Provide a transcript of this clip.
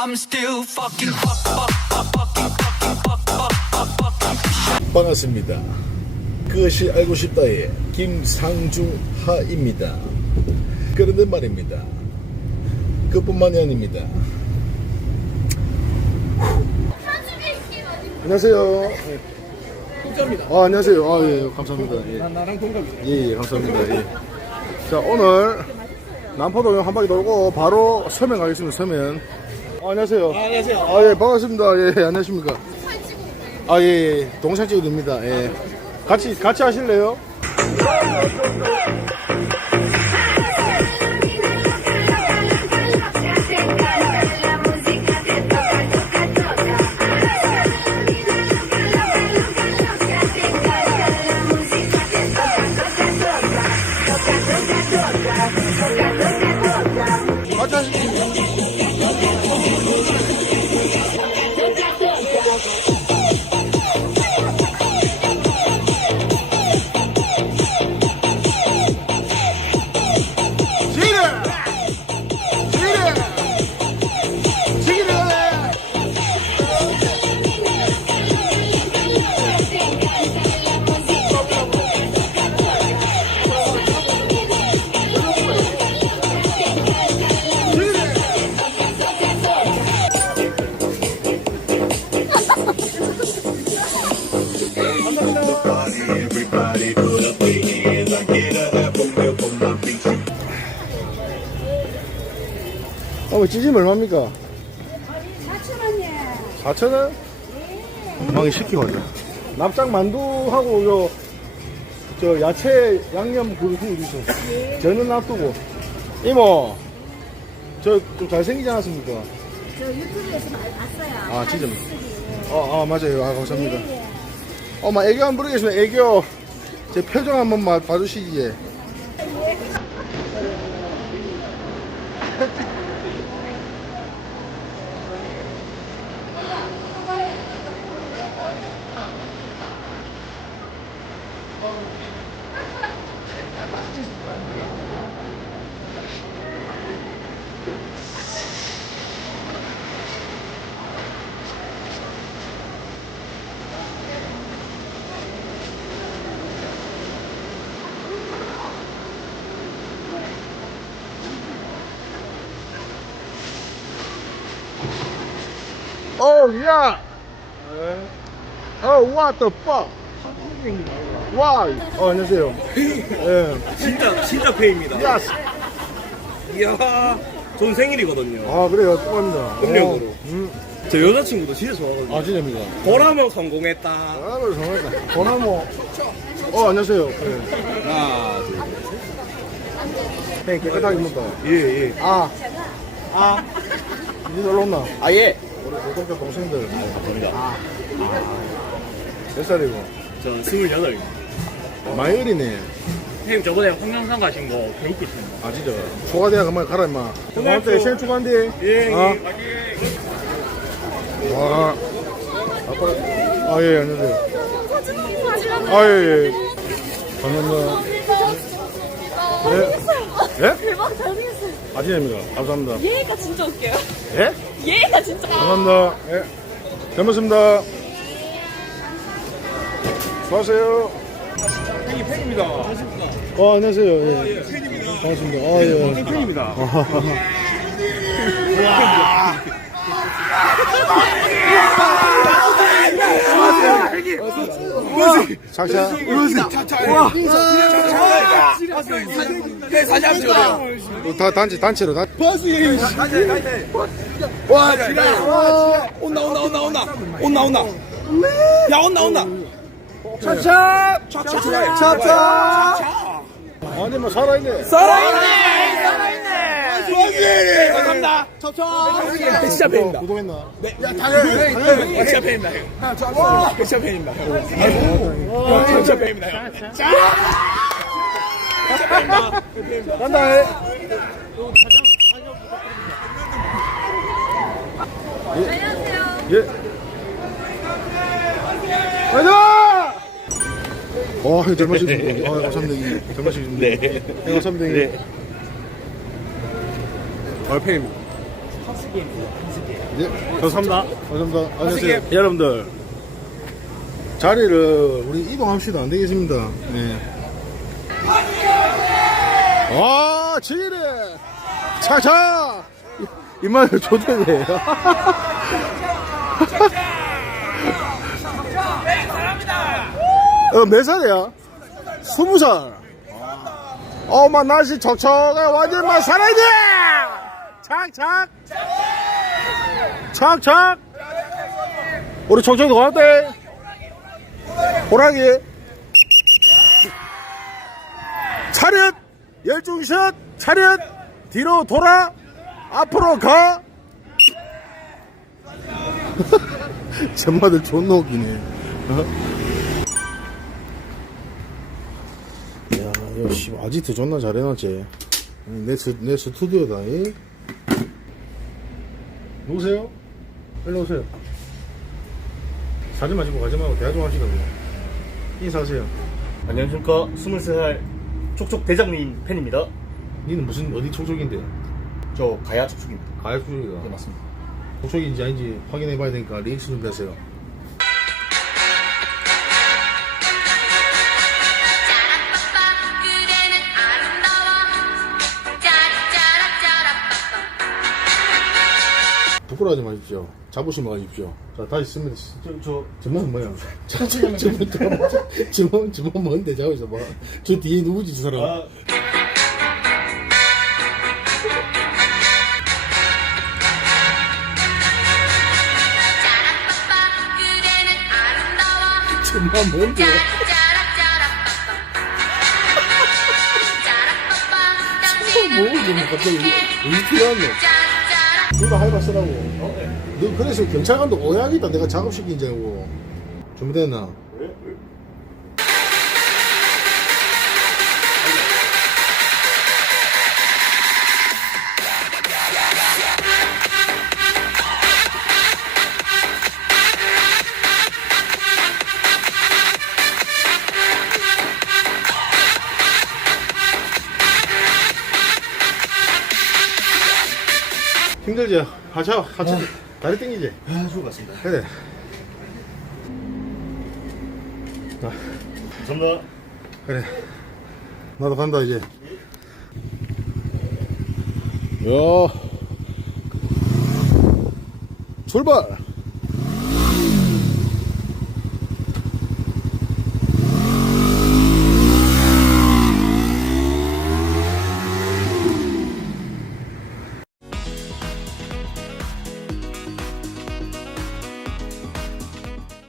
I'm still fucking fuck fuck fuck fucking fucking fuck fuck fuck fuck 반갑습니다. 그것이 알고 싶다의 김상중하입니다. 그런데 말입니다. 그뿐만이 아닙니다. 안녕하세요. 아, 안녕하세요. 아, 예, 감사합니다. 예. 나, 나랑 동갑이네. 예, 예, 감사합니다. 예. 자, 오늘 남포동 한 바퀴 돌고 바로 서면 가겠습니다. 서면. 아, 안녕하세요. 아, 안녕하세요. 아, 예, 반갑습니다. 예, 예, 안녕하십니까. 아, 예, 예, 동상 찍어도 됩니다. 예. 같이, 같이 하실래요? 찌짐 얼마입니까? 4,000원이요. 4,000원? 망이 시키고 가자. 납작 만두하고, 요, 저, 야채 양념 그거 주세요. 저는 놔두고. 이모, 저 좀 잘생기지 않았습니까? 저 유튜브에서 많이 봤어요. 아, 진짜? 어, 아, 맞아요. 아, 감사합니다. 예, 예. 어마 애교 한번 부르겠습니다. 애교. 제 표정 한번 만 봐주시지. Oh, yeah. Oh, what the fuck? Why? 어, 안녕하세요. 예. 진짜, 진짜 페이입니다. 야스. 이야, 전 생일이거든요. 아, 그래요. 축하합니다. 음력으로. 어, 음. 저 여자친구도 진짜 좋아하거든요. 아, 진짜입니다. 보라면 성공했다. 아, 그래, 정말다. 전화모. 어, 안녕하세요. 예. 하나, 둘, 형, 깨끗하게 입는다. 예, 예. 아. 아. 니 놀러 온나? 아, 예. 고등학교 동생들. 감사합니다. 몇 살이고? 저 28. 많이 어리네. 형님 저번에 홍영산 가신 거 케이크 있습니다 아, 진짜. 초과대학 한번 가라, 임마. 고맙다. 생일 축하한대. 예, 아. 예. 와. 아빠. 아, 예, 안녕하세요. 아, 예, 예. 감사합니다. 예? 예? 대박 잘생겼어요. 아, 진짜입니다. 감사합니다. 얘가 진짜 웃겨요. 예? 얘가 진짜. 감사합니다. 예. 잘 먹습니다. 수고하세요. 형님 팬입니다. 어, 안녕하세요. 예. 반갑습니다. 아, 예. 팬입니다. 작자. 네, 사진 한번 찍어요. 어, 다 단체, 단체로. 단... 와, 지랄. 온다, 온다, 온다, 온다. 온다, 온다. 야, 온다, 온다. 차차! 차차! 차차! 아니, 뭐, 살아있네. 살아있네! 살아있네! 감사합니다. 차 진짜 팬입니다. 구독했나? 네, 야, 당연히. 아, 진짜 팬입니다, 형. 진짜 팬입니다, 형. 아, 진짜 팬입니다, 형. 진짜 팬입니다. 팬입니다. 간다, 해. 예. 예. 가자! 와, 형, 잘 마시겠습니다. 아, 감사합니다. 잘 마시겠습니다. 네. 네, 감사합니다. 네. 아, 팬입니다. 네, 감사합니다. 감사합니다. 안녕하세요. 여러분들, 자리를 우리 이동합시다. 안 되겠습니다. 네. 와, 지리래! 차차! 이말 조대네. 어, 몇 살이야? 스무 살. 어마 날씨 촉촉해 완전 막 살아야 돼! 착착! 착착! 우리 촉촉도 갔대! 호랑이! 차렷! 열중샷! 차렷! 뒤로 돌아! 앞으로 가! 전마들 존나 웃기네. 어? 야, 역시 아지트 존나 잘해놨지. 내, 스, 내 스튜디오다. 이. 누구세요? 일로 오세요. 사진만 찍고 가지 말고 대화 좀 하시라고요. 인사하세요. 안녕하십니까 23살 촉촉 대장님 팬입니다 니는 무슨 어디 촉촉인데? 저 가야 촉촉입니다 가야 촉촉이가. 네 맞습니다 촉촉인지 아닌지 확인해봐야 되니까 리액션 좀 하세요. 부끄러워하지 마십시오. 자부심 가십시오. 자, 다시 쓰면 저, 저 저만 뭐야? 저, 저, 저, 저, 저, 저만, 저만 뭔데, 자고 있어 봐. 저 뒤에 누구지, 저 사람? 아, 저만 뭔데? 당신은 뭐지, 뭐, 갑자기, 왜 필요한 너? 누가 할바 쓰라고. 어? 너 그래서 경찰관도 오해하겠다. 내가 작업시킨 줄 알고. 준비됐나? 힘들지? 하차, 하차. 다리 땡기지? 아 좋을 것 같습니다 그래. 자, 감사합니다 그래. 나도 간다, 이제. 야. 출발!